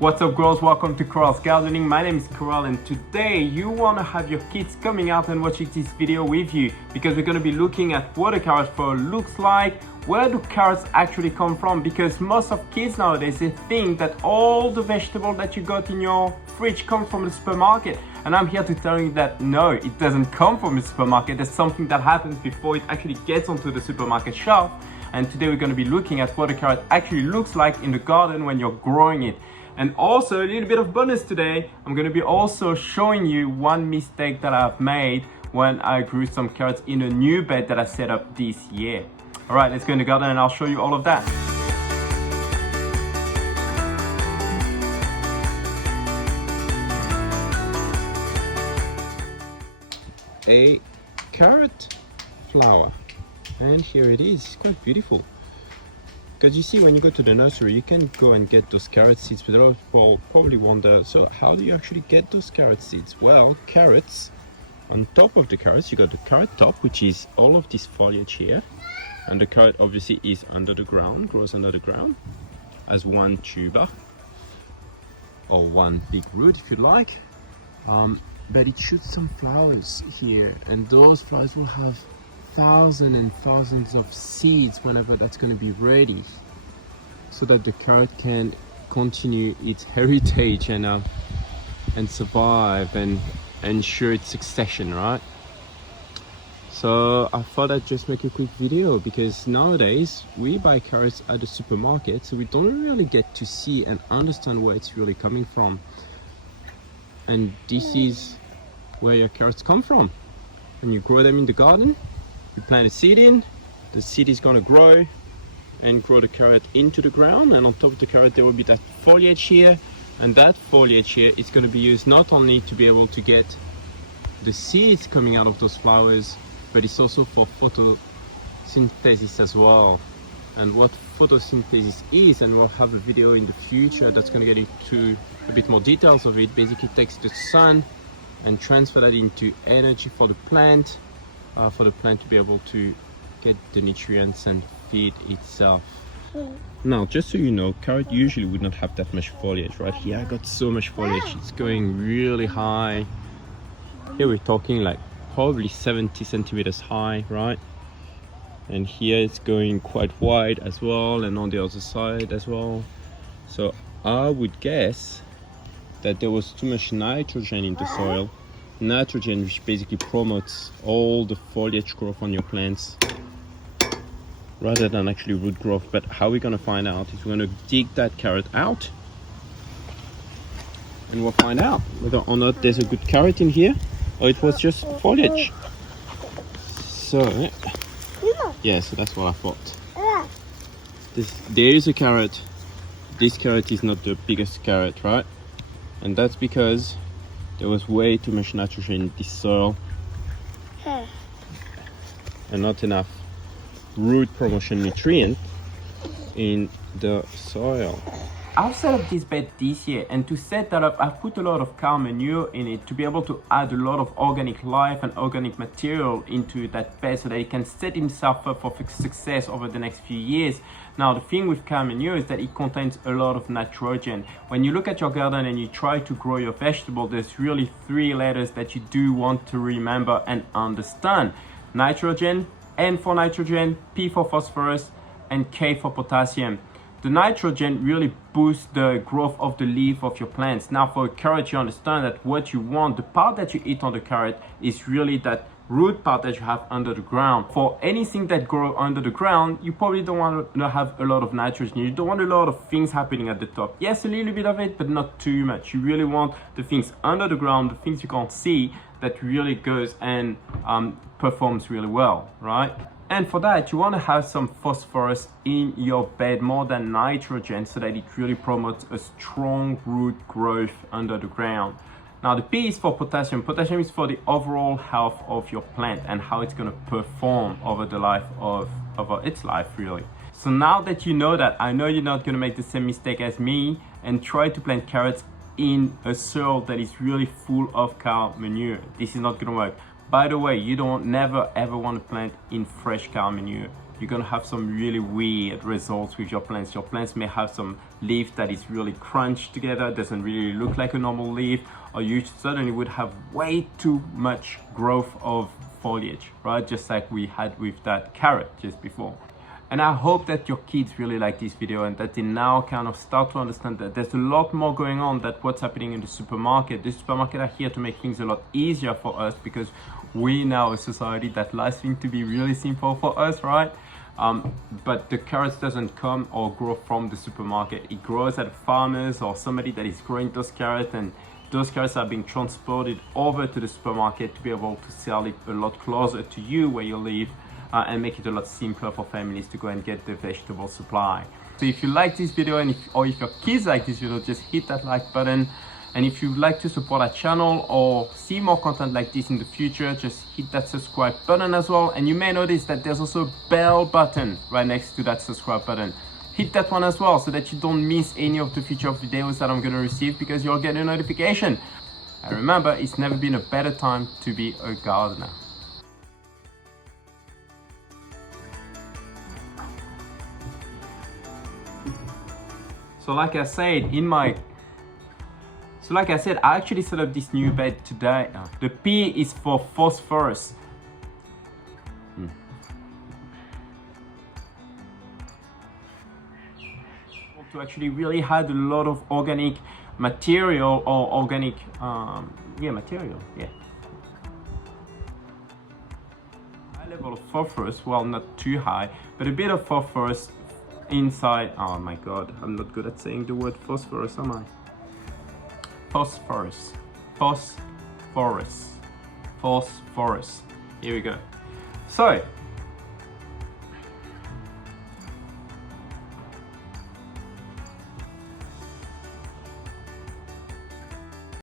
What's up girls, welcome to Coral's Gardening. My name is Coral and today you want to have your kids coming out and watching this video with you because we're going to be looking at what a carrot flower looks like, where do carrots actually come from, because most of kids nowadays they think that all the vegetables that you got in your fridge come from the supermarket, and I'm here to tell you that no, it doesn't come from the supermarket. There's something that happens before it actually gets onto the supermarket shelf, and today we're going to be looking at what a carrot actually looks like in the garden when you're growing it. And also a little bit of bonus today, I'm going to be also showing you one mistake that I've made when I grew some carrots in a new bed that I set up this year. All right, let's go in the garden and I'll show you all of that. A carrot flower, and here it is. It's quite beautiful. Because you see, when you go to the nursery, you can go and get those carrot seeds, but a lot of people probably wonder, so how do you actually get those carrot seeds? Well, carrots, on top of the carrots, you got the carrot top, which is all of this foliage here. And the carrot obviously is under the ground, grows under the ground, as one tuber, or one big root if you like. But it shoots some flowers here, and those flowers will have thousands and thousands of seeds whenever that's going to be ready, so that the carrot can continue its heritage and survive and ensure its succession, right? So I thought I'd just make a quick video because nowadays we buy carrots at the supermarket, so we don't really get to see and understand where it's really coming from. And this is where your carrots come from. When you grow them in the garden, you plant a seed in, the seed is going to grow and grow the carrot into the ground, and on top of the carrot there will be that foliage here, and that foliage here is going to be used not only to be able to get the seeds coming out of those flowers, but it's also for photosynthesis as well. And what photosynthesis is, and we'll have a video in the future that's going to get into a bit more details of it, basically takes the sun and transfer that into energy for the plant to be able to get the nutrients and feed itself. Now, just so you know, carrot usually would not have that much foliage. Right here I got so much foliage, it's going really high. Here we're talking like probably 70 centimeters high, right? And here it's going quite wide as well, and on the other side as well. So I would guess that there was too much nitrogen in the soil. Nitrogen, which basically promotes all the foliage growth on your plants rather than actually root growth. But how we're going to find out is we're going to dig that carrot out, and we'll find out whether or not there's a good carrot in here or it was just foliage. So yeah, so that's what I thought. There is a carrot. This carrot is not the biggest carrot, right? And that's because there was way too much nitrogen in this soil and not enough root promotion nutrient in the soil. I've set up this bed this year, and to set that up I've put a lot of cow manure in it to be able to add a lot of organic life and organic material into that bed so that it can set himself up for success over the next few years. Now the thing with cow manure is that it contains a lot of nitrogen. When you look at your garden and you try to grow your vegetable, there's really three letters that you do want to remember and understand: nitrogen, N for nitrogen, P for phosphorus, and K for potassium. The nitrogen really boosts the growth of the leaf of your plants. Now for a carrot, you understand that what you want, the part that you eat on the carrot, is really that root part that you have under the ground. For anything that grows under the ground, you probably don't want to have a lot of nitrogen. You don't want a lot of things happening at the top. Yes, a little bit of it, but not too much. You really want the things under the ground, the things you can't see, that really goes and performs really well, right? And for that, you want to have some phosphorus in your bed more than nitrogen, so that it really promotes a strong root growth under the ground. Now the P is for potassium. Potassium is for the overall health of your plant and how it's going to perform over the life of its life, really. So now that you know that, I know you're not going to make the same mistake as me and try to plant carrots in a soil that is really full of cow manure. This is not going to work. By the way, you don't never ever want to plant in fresh cow manure. you're gonna have some really weird results with your plants. Your plants may have some leaf that is really crunched together, doesn't really look like a normal leaf, or you suddenly would have way too much growth of foliage, right? Just like we had with that carrot just before. And I hope that your kids really like this video and that they now kind of start to understand that there's a lot more going on than what's happening in the supermarket. The supermarket are here to make things a lot easier for us because we now a society that likes things to be really simple for us, right? But the carrots doesn't come or grow from the supermarket. It grows at farmers or somebody that is growing those carrots, and those carrots are being transported over to the supermarket to be able to sell it a lot closer to you where you live. And make it a lot simpler for families to go and get the vegetable supply. So if you like this video or if your kids like this video, just hit that like button. And if you'd like to support our channel or see more content like this in the future, just hit that subscribe button as well. And you may notice that there's also a bell button right next to that subscribe button. Hit that one as well so that you don't miss any of the future videos that I'm gonna receive, because you'll get a notification. And remember, it's never been a better time to be a gardener. So like I said, I actually set up this new bed today. The P is for phosphorus. To actually really had a lot of organic material or organic, material. High level of phosphorus, well, not too high, but a bit of phosphorus inside. Oh my god, I'm not good at saying the word phosphorus, am I? Phosphorus. Phosphorus. Phosphorus. Here we go. So